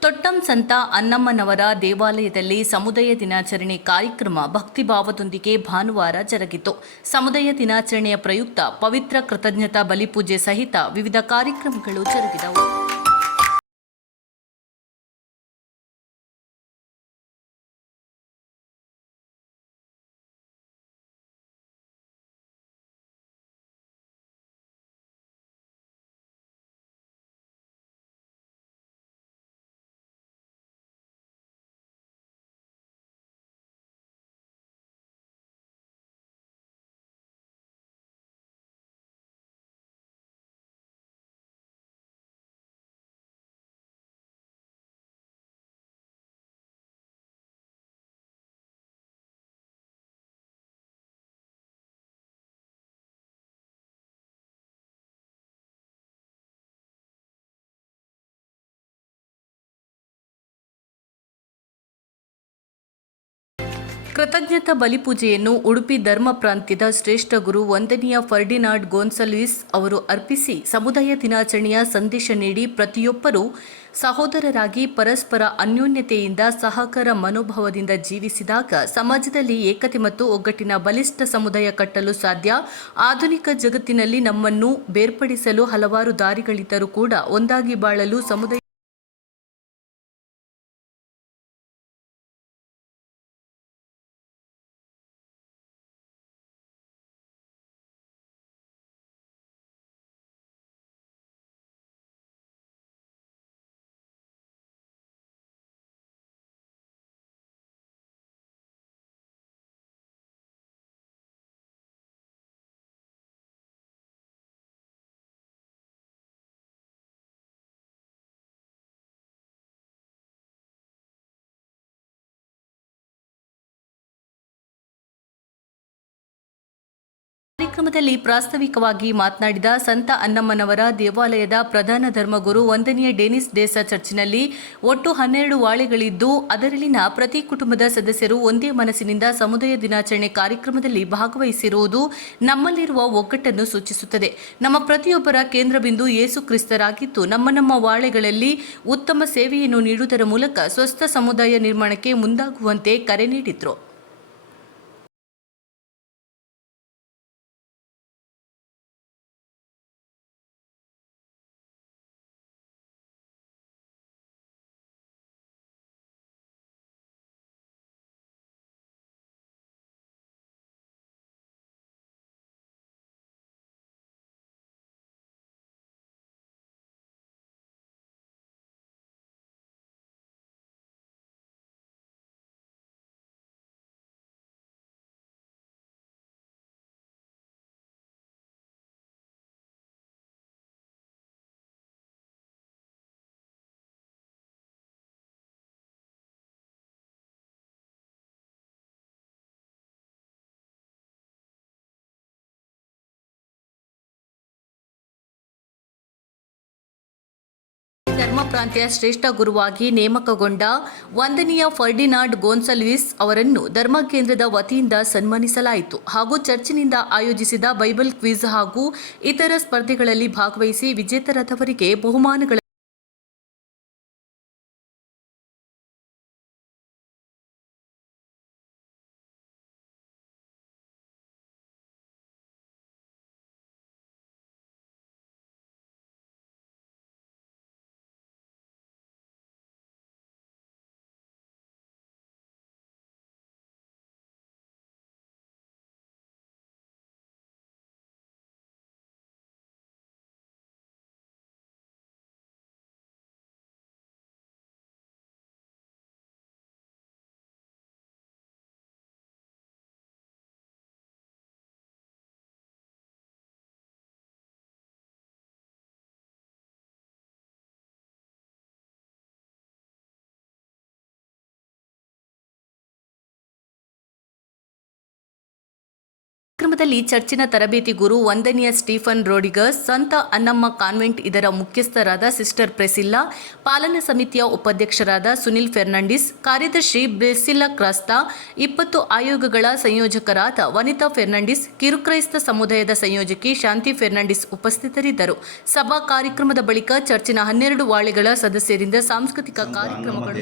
ತೊಟ್ಟಂ ಸಂತ ಅನ್ನಮ್ಮನವರ ದೇವಾಲಯದಲ್ಲಿ ಸಮುದಾಯ ದಿನಾಚರಣೆ ಕಾರ್ಯಕ್ರಮ ಭಕ್ತಿಭಾವದೊಂದಿಗೆ ಭಾನುವಾರ ಜರುಗಿತು. ಸಮುದಾಯ ದಿನಾಚರಣೆಯ ಪ್ರಯುಕ್ತ ಪವಿತ್ರ ಕೃತಜ್ಞತಾ ಬಲಿಪೂಜೆ ಸಹಿತ ವಿವಿಧ ಕಾರ್ಯಕ್ರಮಗಳು ಜರುಗಿದವು. ಕೃತಜ್ಞತಾ ಬಲಿಪೂಜೆಯನ್ನು ಉಡುಪಿ ಧರ್ಮ ಪ್ರಾಂತ್ಯದ ಶ್ರೇಷ್ಠ ಗುರು ವಂದನೀಯ ಫರ್ಡಿನಾಡ್ ಗೋನ್ಸಲ್ವಿಸ್ ಅವರು ಅರ್ಪಿಸಿ ಸಮುದಾಯ ದಿನಾಚರಣೆಯ ಸಂದೇಶ ನೀಡಿ ಪ್ರತಿಯೊಬ್ಬರೂ ಸಹೋದರರಾಗಿ ಪರಸ್ಪರ ಅನ್ಯೋನ್ಯತೆಯಿಂದ ಸಹಕಾರ ಮನೋಭಾವದಿಂದ ಜೀವಿಸಿದಾಗ ಸಮಾಜದಲ್ಲಿ ಏಕತೆ ಮತ್ತು ಒಗ್ಗಟ್ಟಿನ ಬಲಿಷ್ಠ ಸಮುದಾಯ ಕಟ್ಟಲು ಸಾಧ್ಯ. ಆಧುನಿಕ ಜಗತ್ತಿನಲ್ಲಿ ನಮ್ಮನ್ನು ಬೇರ್ಪಡಿಸಲು ಹಲವಾರು ದಾರಿಗಳಿದ್ದರೂ ಕೂಡ ಒಂದಾಗಿ ಬಾಳಲು ಸಮುದಾಯ ಕಾರ್ಯಕ್ರಮದಲ್ಲಿ ಪ್ರಾಸ್ತಾವಿಕವಾಗಿ ಮಾತನಾಡಿದ ಸಂತ ಅನ್ನಮ್ಮನವರ ದೇವಾಲಯದ ಪ್ರಧಾನ ಧರ್ಮಗುರು ಒಂದನೆಯ ಡೇನಿಸ್ ಡೇಸ ಚರ್ಚಿನಲ್ಲಿ ಒಟ್ಟು ಹನ್ನೆರಡು ವಾಳೆಗಳಿದ್ದು, ಅದರಲ್ಲಿನ ಪ್ರತಿ ಕುಟುಂಬದ ಸದಸ್ಯರು ಒಂದೇ ಮನಸ್ಸಿನಿಂದ ಸಮುದಾಯ ದಿನಾಚರಣೆ ಕಾರ್ಯಕ್ರಮದಲ್ಲಿ ಭಾಗವಹಿಸಿರುವುದು ನಮ್ಮಲ್ಲಿರುವ ಒಗ್ಗಟ್ಟನ್ನು ಸೂಚಿಸುತ್ತದೆ. ನಮ್ಮ ಪ್ರತಿಯೊಬ್ಬರ ಕೇಂದ್ರಬಿಂದು ಯೇಸು ಕ್ರಿಸ್ತರಾಗಿದ್ದು, ನಮ್ಮ ನಮ್ಮ ವಾಳೆಗಳಲ್ಲಿ ಉತ್ತಮ ಸೇವೆಯನ್ನು ನೀಡುವುದರ ಮೂಲಕ ಸ್ವಸ್ಥ ಸಮುದಾಯ ನಿರ್ಮಾಣಕ್ಕೆ ಮುಂದಾಗುವಂತೆ ಕರೆ ನೀಡಿದರು. ಧರ್ಮ ಪ್ರಾಂತ್ಯ ಶ್ರೇಷ್ಠ ಗುರುವಾಗಿ ನೇಮಕಗೊಂಡ ವಂದನೀಯ ಫರ್ಡಿನಾಡ್ ಗೋನ್ಸಲ್ವಿಸ್ ಅವರನ್ನು ಧರ್ಮ ಕೇಂದ್ರದ ವತಿಯಿಂದ ಸನ್ಮಾನಿಸಲಾಯಿತು ಹಾಗೂ ಚರ್ಚಿನಿಂದ ಆಯೋಜಿಸಿದ ಬೈಬಲ್ ಕ್ವಿಜ್ ಹಾಗೂ ಇತರ ಸ್ಪರ್ಧೆಗಳಲ್ಲಿ ಭಾಗವಹಿಸಿ ವಿಜೇತರಾದವರಿಗೆ ಬಹುಮಾನಗಳ ಕಾರ್ಯಕ್ರಮದಲ್ಲಿ ಚರ್ಚಿನ ತರಬೇತಿ ಗುರು ವಂದನೀಯ ಸ್ಟೀಫನ್ ರೋಡಿಗರ್ ಸಂತ ಅನ್ನಮ್ಮ ಕಾನ್ವೆಂಟ್ ಇದರ ಮುಖ್ಯಸ್ಥರಾದ ಸಿಸ್ಟರ್ ಪ್ರೆಸಿಲ್ಲಾ ಪಾಲನಾ ಸಮಿತಿಯ ಉಪಾಧ್ಯಕ್ಷರಾದ ಸುನಿಲ್ ಫೆರ್ನಾಂಡಿಸ್ ಕಾರ್ಯದರ್ಶಿ ಬ್ರೆಸಿಲ್ಲಾ ಕ್ರಾಸ್ತಾ ಇಪ್ಪತ್ತು ಆಯೋಗಗಳ ಸಂಯೋಜಕರಾದ ವನಿತಾ ಫೆರ್ನಾಂಡಿಸ್ ಕಿರುಕ್ರೈಸ್ತ ಸಮುದಾಯದ ಸಂಯೋಜಕಿ ಶಾಂತಿ ಫೆರ್ನಾಂಡಿಸ್ ಉಪಸ್ಥಿತರಿದ್ದರು. ಸಭಾ ಕಾರ್ಯಕ್ರಮದ ಬಳಿಕ ಚರ್ಚಿನ ಹನ್ನೆರಡು ವಾಳೆಗಳ ಸದಸ್ಯರಿಂದ ಸಾಂಸ್ಕೃತಿಕ ಕಾರ್ಯಕ್ರಮಗಳು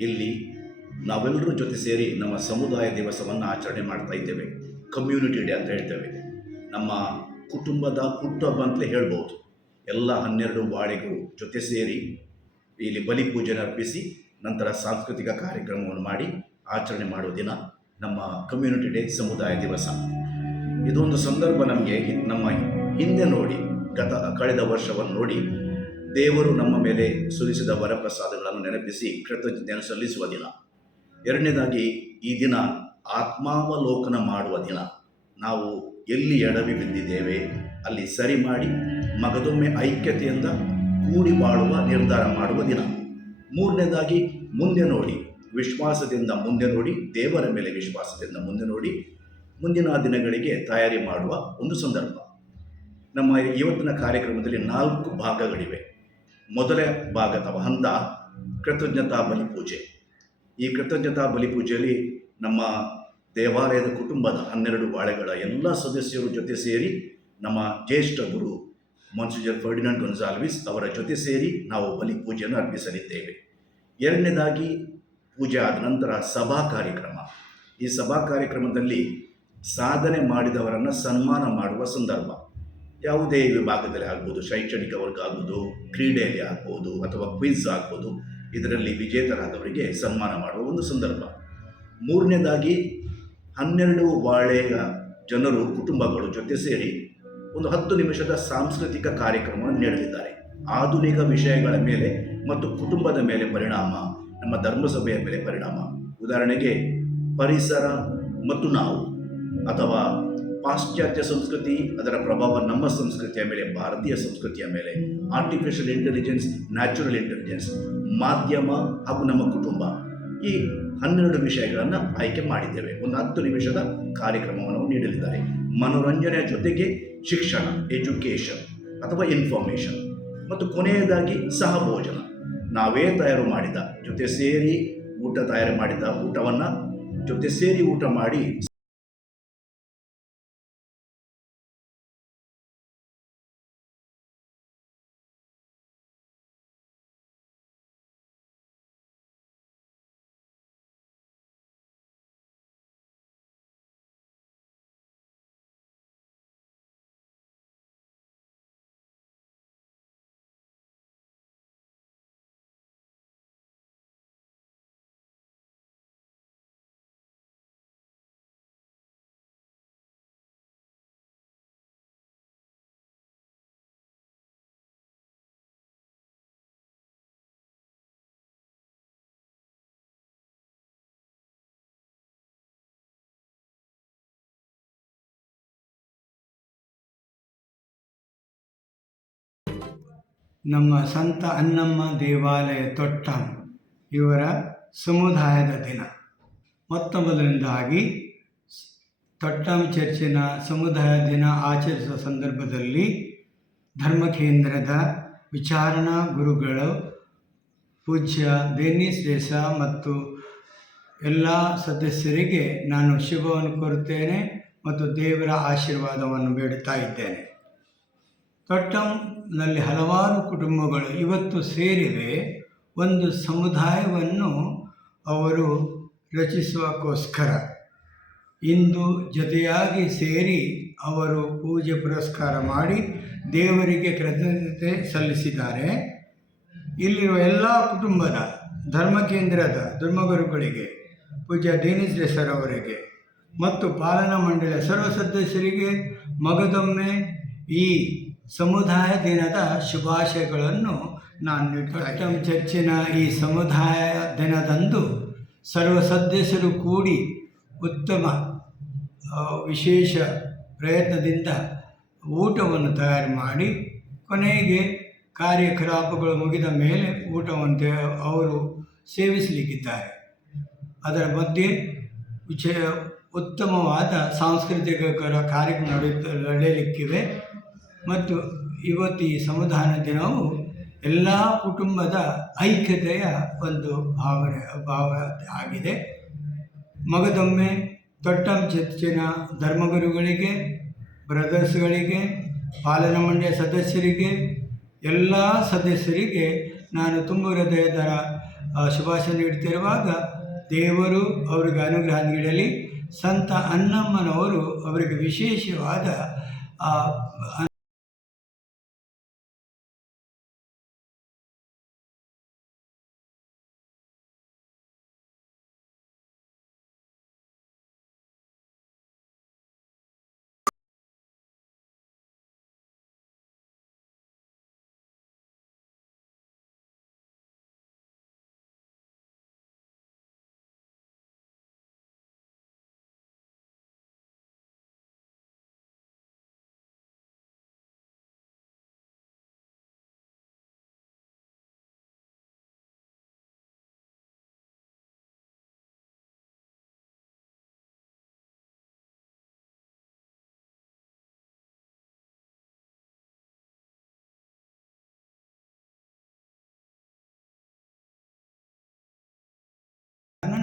ಇಲ್ಲಿ ನಾವೆಲ್ಲರೂ ಜೊತೆ ಸೇರಿ ನಮ್ಮ ಸಮುದಾಯ ದಿವಸವನ್ನು ಆಚರಣೆ ಮಾಡ್ತಾ ಇದ್ದೇವೆ. ಕಮ್ಯುನಿಟಿ ಡೇ ಅಂತ ಹೇಳ್ತೇವೆ. ನಮ್ಮ ಕುಟುಂಬದ ಹುಟ್ಟುಹಬ್ಬ ಅಂತಲೇ ಹೇಳ್ಬೋದು. ಎಲ್ಲ ಹನ್ನೆರಡು ವಾಡಿಗಳು ಜೊತೆ ಸೇರಿ ಇಲ್ಲಿ ಬಲಿ ಪೂಜೆನ ಅರ್ಪಿಸಿ, ನಂತರ ಸಾಂಸ್ಕೃತಿಕ ಕಾರ್ಯಕ್ರಮವನ್ನು ಮಾಡಿ ಆಚರಣೆ ಮಾಡುವ ದಿನ ನಮ್ಮ ಕಮ್ಯುನಿಟಿ ಡೇ ಸಮುದಾಯ ದಿವಸ. ಇದೊಂದು ಸಂದರ್ಭ ನಮಗೆ ನಮ್ಮ ಹಿಂದೆ ನೋಡಿ, ಗತ, ಕಳೆದ ವರ್ಷವನ್ನು ನೋಡಿ ದೇವರು ನಮ್ಮ ಮೇಲೆ ಸುರಿಸಿದ ವರಪ್ರಸಾದಗಳನ್ನು ನೆನಪಿಸಿ ಕೃತಜ್ಞತೆಯನ್ನು ಸಲ್ಲಿಸುವ ದಿನ. ಎರಡನೇದಾಗಿ ಈ ದಿನ ಆತ್ಮಾವಲೋಕನ ಮಾಡುವ ದಿನ. ನಾವು ಎಲ್ಲಿ ಎಡವಿ ಬಿದ್ದಿದ್ದೇವೆ, ಅಲ್ಲಿ ಸರಿ ಮಾಡಿ ಮಗದೊಮ್ಮೆ ಐಕ್ಯತೆಯಿಂದ ಕೂಡಿ ಬಾಳುವ ನಿರ್ಧಾರ ಮಾಡುವ ದಿನ. ಮೂರನೇದಾಗಿ ಮುಂದೆ ನೋಡಿ, ವಿಶ್ವಾಸದಿಂದ ಮುಂದೆ ನೋಡಿ, ದೇವರ ಮೇಲೆ ವಿಶ್ವಾಸದಿಂದ ಮುಂದೆ ನೋಡಿ, ಮುಂದಿನ ದಿನಗಳಿಗೆ ತಯಾರಿ ಮಾಡುವ ಒಂದು ಸಂದರ್ಭ. ನಮ್ಮ ಇವತ್ತಿನ ಕಾರ್ಯಕ್ರಮದಲ್ಲಿ ನಾಲ್ಕು ಭಾಗಗಳಿವೆ. ಮೊದಲ ಭಾಗ ಅಥವಾ ಹಂತ ಕೃತಜ್ಞತಾ ಬಲಿಪೂಜೆ ಈ ಕೃತಜ್ಞತಾ ಬಲಿಪೂಜೆಯಲ್ಲಿ ನಮ್ಮ ದೇವಾಲಯದ ಕುಟುಂಬದ ಹನ್ನೆರಡು ಬಾಳೆಗಳ ಎಲ್ಲ ಸದಸ್ಯರು ಜೊತೆ ಸೇರಿ ನಮ್ಮ ಜ್ಯೇಷ್ಠ ಗುರು ಮನ್ಸೂಜರ್ ಫರ್ಡಿನಾಂಡ್ ಗೊನ್ಸಾಲ್ವಿಸ್ ಅವರ ಜೊತೆ ಸೇರಿ ನಾವು ಬಲಿಪೂಜೆಯನ್ನು ಅರ್ಪಿಸಲಿದ್ದೇವೆ. ಎರಡನೇದಾಗಿ ಪೂಜೆ ಆದ ನಂತರ ಸಭಾ ಕಾರ್ಯಕ್ರಮ. ಈ ಸಭಾ ಕಾರ್ಯಕ್ರಮದಲ್ಲಿ ಸಾಧನೆ ಮಾಡಿದವರನ್ನು ಸನ್ಮಾನ ಮಾಡುವ ಸಂದರ್ಭ. ಯಾವುದೇ ವಿಭಾಗದಲ್ಲಿ ಆಗ್ಬೋದು, ಶೈಕ್ಷಣಿಕ ವರ್ಗ ಆಗ್ಬೋದು, ಕ್ರೀಡೆಯಲ್ಲಿ ಆಗ್ಬೋದು ಅಥವಾ ಕ್ವಿಜ್ ಆಗ್ಬೋದು ಇದರಲ್ಲಿ ವಿಜೇತರಾದವರಿಗೆ ಸನ್ಮಾನ ಮಾಡುವ ಒಂದು ಸಂದರ್ಭ. ಮೂರನೇದಾಗಿ, ಹನ್ನೆರಡು ವಾಳೆಯ ಜನರು, ಕುಟುಂಬಗಳು ಜೊತೆ ಸೇರಿ ಒಂದು ಹತ್ತು ನಿಮಿಷದ ಸಾಂಸ್ಕೃತಿಕ ಕಾರ್ಯಕ್ರಮವನ್ನು ನೀಡಲಿದ್ದಾರೆ. ಆಧುನಿಕ ವಿಷಯಗಳ ಮೇಲೆ ಮತ್ತು ಕುಟುಂಬದ ಮೇಲೆ ಪರಿಣಾಮ, ನಮ್ಮ ಧರ್ಮಸಭೆಯ ಮೇಲೆ ಪರಿಣಾಮ. ಉದಾಹರಣೆಗೆ, ಪರಿಸರ ಮತ್ತು ನಾವು, ಅಥವಾ ಪಾಶ್ಚಾತ್ಯ ಸಂಸ್ಕೃತಿ, ಅದರ ಪ್ರಭಾವ ನಮ್ಮ ಸಂಸ್ಕೃತಿಯ ಮೇಲೆ, ಭಾರತೀಯ ಸಂಸ್ಕೃತಿಯ ಮೇಲೆ ಆರ್ಟಿಫಿಷಿಯಲ್ ಇಂಟೆಲಿಜೆನ್ಸ್ ನ್ಯಾಚುರಲ್ ಇಂಟೆಲಿಜೆನ್ಸ್ ಮಾಧ್ಯಮ ಹಾಗೂ ನಮ್ಮ ಕುಟುಂಬ ಈ ಹನ್ನೆರಡು ವಿಷಯಗಳನ್ನು ಆಯ್ಕೆ ಮಾಡಿದ್ದೇವೆ. ಒಂದು ಹತ್ತು ನಿಮಿಷದ ಕಾರ್ಯಕ್ರಮವನ್ನು ನೀಡಲಿದ್ದಾರೆ. ಮನೋರಂಜನೆಯ ಜೊತೆಗೆ ಶಿಕ್ಷಣ ಎಜುಕೇಷನ್ ಅಥವಾ ಇನ್ಫಾರ್ಮೇಷನ್ ಮತ್ತು ಕೊನೆಯದಾಗಿ ಸಹಭೋಜನ. ನಾವೇ ತಯಾರು ಮಾಡಿದ, ಜೊತೆ ಸೇರಿ ಊಟ ತಯಾರು ಮಾಡಿದ ಊಟವನ್ನು ಜೊತೆ ಸೇರಿ ಊಟ ಮಾಡಿ ನಮ್ಮ ಸಂತ ಅನ್ನಮ್ಮ ದೇವಾಲಯ ತೊಟ್ಟ ಇವರ ಸಮುದಾಯದ ದಿನ. ಮೊತ್ತ ಮೊದಲನೇದಾಗಿ ತೊಟ್ಟಂ ಚರ್ಚಿನ ಸಮುದಾಯ ದಿನ ಆಚರಿಸುವ ಸಂದರ್ಭದಲ್ಲಿ ಧರ್ಮ ಕೇಂದ್ರದ ವಿಚಾರಣಾ ಗುರುಗಳು, ಪೂಜ್ಯ ದೇನಿಸ್ ದೇಸ ಮತ್ತು ಎಲ್ಲ ಸದಸ್ಯರಿಗೆ ನಾನು ಶುಭವನ್ನು ಕೋರುತ್ತೇನೆ ಮತ್ತು ದೇವರ ಆಶೀರ್ವಾದವನ್ನು ಬೇಡುತ್ತಾ ಇದ್ದೇನೆ. ತೊಟ್ಟಂನಲ್ಲಿ ಹಲವಾರು ಕುಟುಂಬಗಳು ಇವತ್ತು ಸೇರಿವೆ. ಒಂದು ಸಮುದಾಯವನ್ನು ಅವರು ರಚಿಸುವಕ್ಕೋಸ್ಕರ ಇಂದು ಜೊತೆಯಾಗಿ ಸೇರಿ ಅವರು ಪೂಜೆ ಪುರಸ್ಕಾರ ಮಾಡಿ ದೇವರಿಗೆ ಕೃತಜ್ಞತೆ ಸಲ್ಲಿಸಿದ್ದಾರೆ. ಇಲ್ಲಿರುವ ಎಲ್ಲ ಕುಟುಂಬದ, ಧರ್ಮ ಕೇಂದ್ರದ ಧರ್ಮಗುರುಗಳಿಗೆ ಪೂಜಾ ದೇನೇಶ್ವರ ಸರ್ ಅವರಿಗೆ ಮತ್ತು ಪಾಲನಾ ಮಂಡಳಿಯ ಸರ್ವ ಸದಸ್ಯರಿಗೆ ಮಗದೊಮ್ಮೆ ಈ ಸಮುದಾಯ ದಿನದ ಶುಭಾಶಯಗಳನ್ನು ನಾನು ನೀಡ್ತಾ ಚರ್ಚಿನ ಈ ಸಮುದಾಯ ದಿನದಂದು ಸರ್ವ ಸದಸ್ಯರು ಕೂಡಿ ಉತ್ತಮ ವಿಶೇಷ ಪ್ರಯತ್ನದಿಂದ ಊಟವನ್ನು ತಯಾರು ಮಾಡಿ ಕೊನೆಗೆ ಕಾರ್ಯಕಲಾಪಗಳು ಮುಗಿದ ಮೇಲೆ ಊಟವನ್ನು ಅವರು ಸೇವಿಸಲಿಕ್ಕಿದ್ದಾರೆ. ಅದರ ಮಧ್ಯೆ ವಿಷಯ ಉತ್ತಮವಾದ ಸಾಂಸ್ಕೃತಿಕ ಕರ- ಕಾರ್ಯಕ್ರಮ ನಡೆಯುತ್ತ ನಡೆಯಲಿಕ್ಕಿವೆ. ಮತ್ತು ಇವತ್ತು ಈ ಸಂವಿಧಾನ ದಿನವು ಎಲ್ಲ ಕುಟುಂಬದ ಐಕ್ಯತೆಯ ಒಂದು ಭಾವನೆ, ಭಾವ ಆಗಿದೆ. ಮಗದೊಮ್ಮೆ ತೊಟ್ಟಂ ಚರ್ಚಿನ ಧರ್ಮಗುರುಗಳಿಗೆ, ಬ್ರದರ್ಸ್ಗಳಿಗೆ, ಪಾಲನ ಮಂಡಳಿಯ ಸದಸ್ಯರಿಗೆ, ಎಲ್ಲ ಸದಸ್ಯರಿಗೆ ನಾನು ತುಂಬ ಹೃದಯದ ಶುಭಾಶಯ ನೀಡ್ತಿರುವಾಗ ದೇವರು ಅವರಿಗೆ ಅನುಗ್ರಹ ನೀಡಲಿ. ಸಂತ ಅನ್ನಮ್ಮನವರು ಅವರಿಗೆ ವಿಶೇಷವಾದ